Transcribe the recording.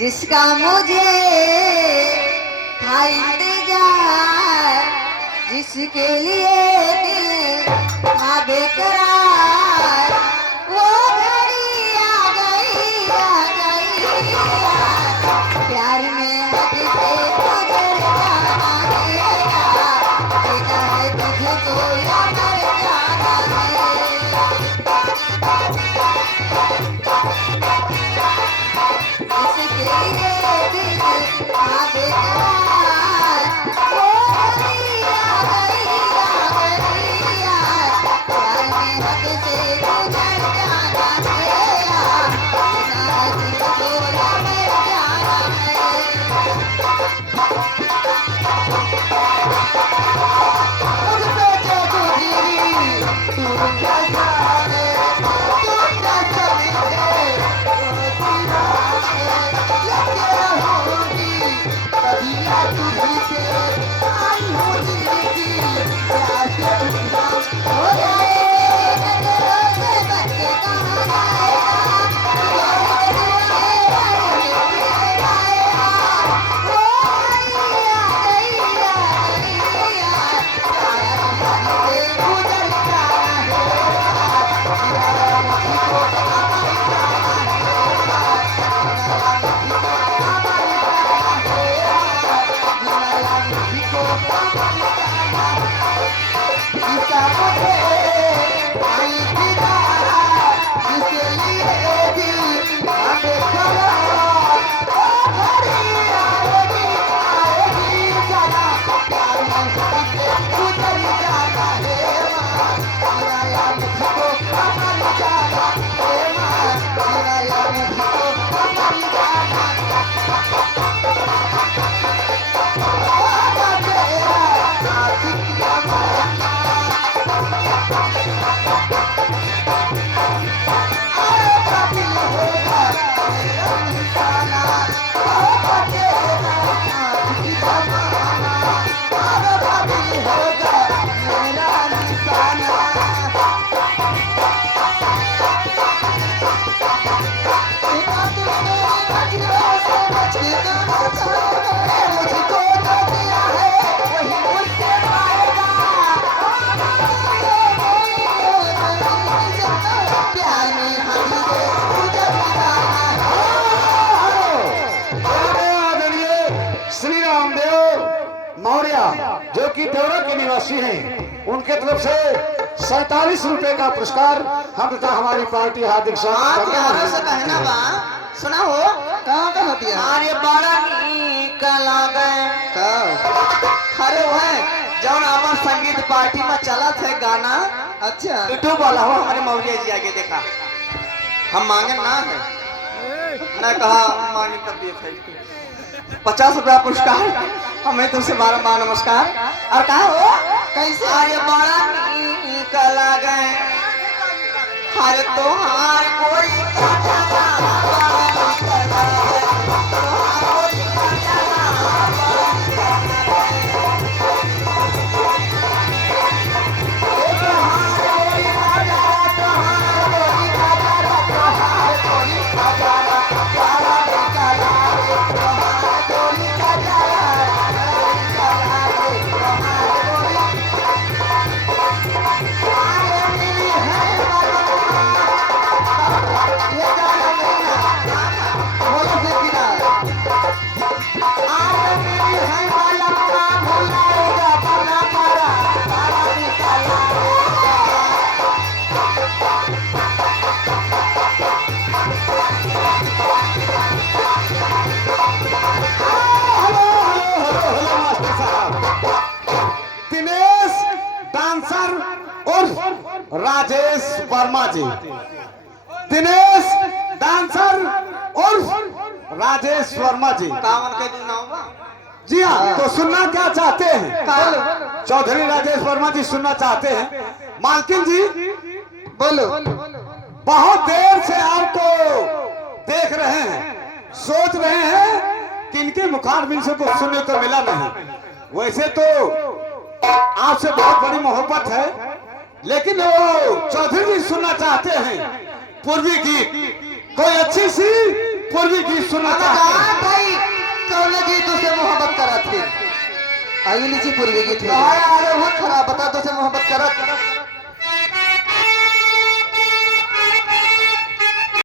जिसका मुझे था इंतजार, जिसके लिए दिल था बेकरार, वो घड़ी आ गई यार। प्यार में हद से गुजर जाना है यार, जीना है तुझको या मर जाना है। जिसके लिए दिल था बेकरार, वो घड़ी आ गई यार। प्यार में हद से गुजर जाना है यार, जीना है तुझको या मर जाना है। मुझसे जो गुजरी तू क्या जाने, तू क्या समझे वो दीवाने। लेके रहूंगी कभी ना तुझसे, आई हूँ जिंदगी प्यार से उठना हो जाए। नजरों से बच के कहाँ जाएगा, जो कि देवरा के निवासी हैं, उनके तरफ से 47 रुपए का पुरस्कार हम तथा हमारी पार्टी हार्दिक स्वागत से कहना बा सुना हो कहाँ का हतिया अरे बड़ा निकला गए अरे वह जौन अपन संगीत पार्टी में चला थे गाना। अच्छा यूट्यूब वाला हो हमारे मौजे जी आगे देखा, हम मांगे ना है ना कहा मांगे तब 50 रुपया पुरस्कार, हमें तुमसे बारम्बार नमस्कार। और कहा हो कैसे अरे बड़ा निकला गए हर तोहार कोई राजेश वर्मा जी, दिनेश डांसर उर्फ राजेश वर्मा जी। कावन के नाम जी हाँ, तो सुनना क्या चाहते हैं? चौधरी राजेश वर्मा जी सुनना चाहते हैं। मालकिन जी बोलो। बहुत देर से आपको देख रहे हैं, सोच रहे हैं कि इनके मुखारबिन से कुछ सुनने को मिला नहीं। वैसे तो आपसे बहुत बड़ी मोहब्बत है, लेकिन वो चौधरी जी सुनना चाहते हैं पूर्वी गीत, कोई अच्छी सी पूर्वी पूर्वी गीत सुनना अरे चाहते हाँ हैं। भाई कौन गीत तुझसे मोहब्बत करत थी आई लीची पूर्वी गीत है अरे बहुत खराब बता तुझसे मोहब्बत करत